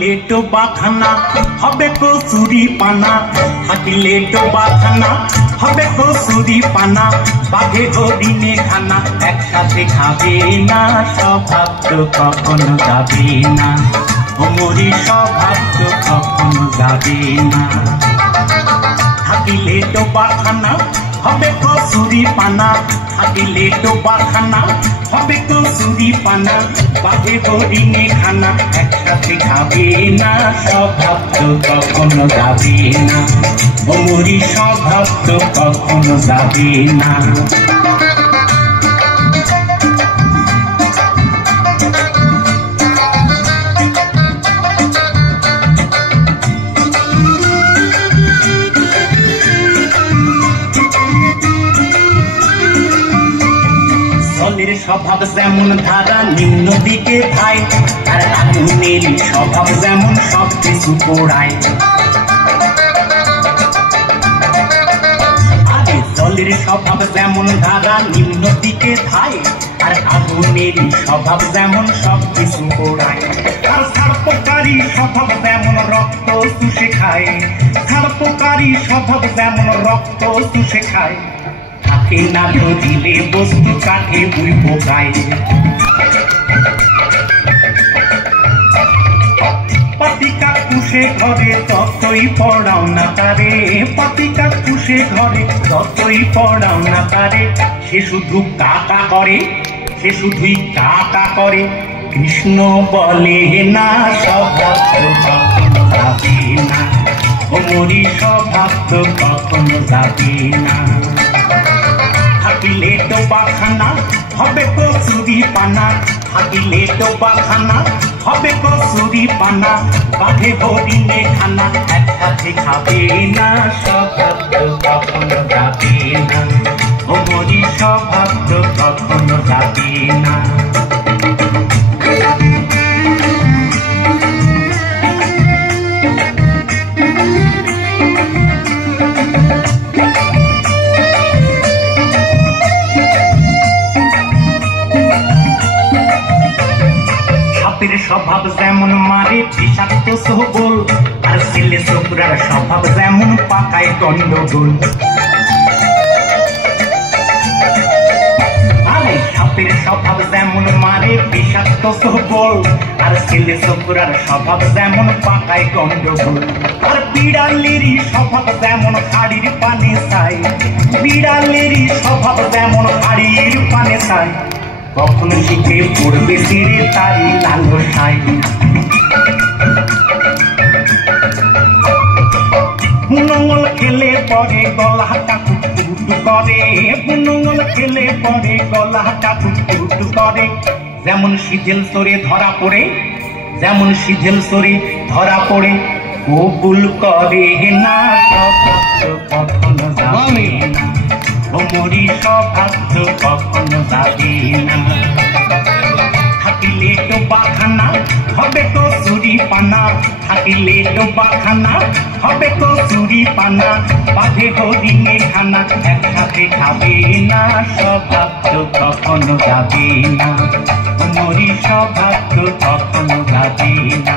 থাকিলে ডোবা খানা হবে কচুরি পানা, থাকিলে ডোবা খানা হবে কচুরি পানা। বাঘে হরিণে খানা একসাথে খাবে না, স্বভাব তো কখনো যাবে না, ওমরি স্বভাব তো কখনো যাবে না। থাকিলে ডোবা খানা হবে কচুরি পানা, থাকিলে ডোবা খানা হবে কচুরি পানা। বাঘে হরিণে খানা একসাথে খাবে না, স্বভাব তো কখনো যাবে না, ওমরি স্বভাব তো কখনো যাবে না। জলের স্বভাব যেমন ধারা নিম্ন দিকে ভাই, আর আগুনের স্বভাব যেমন সব কিছু পোড়ায়। আরে জলের স্বভাব যেমন ধারা নিম্ন দিকে ভাই, আর আগুনের স্বভাব যেমন সব কিছু পোড়ায়। আর সার্পকারী স্বভাব যেমন রক্ত চুষে খায়, সার্পকারী স্বভাব যেমন রক্ত চুষে খায়। থাকে না ধরিলে বস্তু কাঠে বুই পোকায়, পাতিকা কুশে ঘরে যতই পড়াও না তারে, পাতিকা কুশে ঘরে যতই পড়াও না তারে। সে শুধু কাকা করে, সে শুধুই কাকা করে, কৃষ্ণ বলে না, স্বভাব তো কখনো যাবে না, ওমরি স্বভাব তো কখনো যাবে না। থাকিলে ডোবা খানা হবে কচুরি পানা, থাকিলে ডোবা খানা হবে কচুরি পানা। বাঘে হরিণে খানা একসাথে খাবে না, স্বভাব তো কখনো যাবে না, ওমরি স্বভাব তো কখনো যাবে না। সাপের স্বভাব যেমন মারে বিষাক্ত সবল, আর ছেলে ছোকরার স্বভাব যেমন পাকায় গন্ডগোল। আরে সাপের স্বভাব যেমন মারে বিষাক্ত সবল, আর ছেলে ছোকরার স্বভাব যেমন পাকায় গন্ডগোল। আর বিড়ালেরই স্বভাব যেমন হাড়ির পানে চাই, বিড়ালেরই স্বভাব যেমন হাড়ির পানে চাই। কখনো শিখে পড়বে ছেড়ে তারি লালসায়, বুনঙ্গল খেলে পরে গলা টাকুটু করে, বুনঙ্গল খেলে পরে গলা টাকুটু করে। যেমন সিজেল সরে ধরা পড়ে, যেমন সিজেল সরে ধরা পড়ে, কবুল করে না, কখনো যাবে না, ওমরি স্বভাব তো কখনো যাবে না। থাকিলে ডোবা খানা হবে কচুরি পানা, থাকিলে ডোবা খানা হবে কচুরি পানা। বাঘে হরিণে খানা একসাথে খাবে না, স্বভাব তো কখনো যাবে না, ওমরি স্বভাব তো কখনো যাবে না।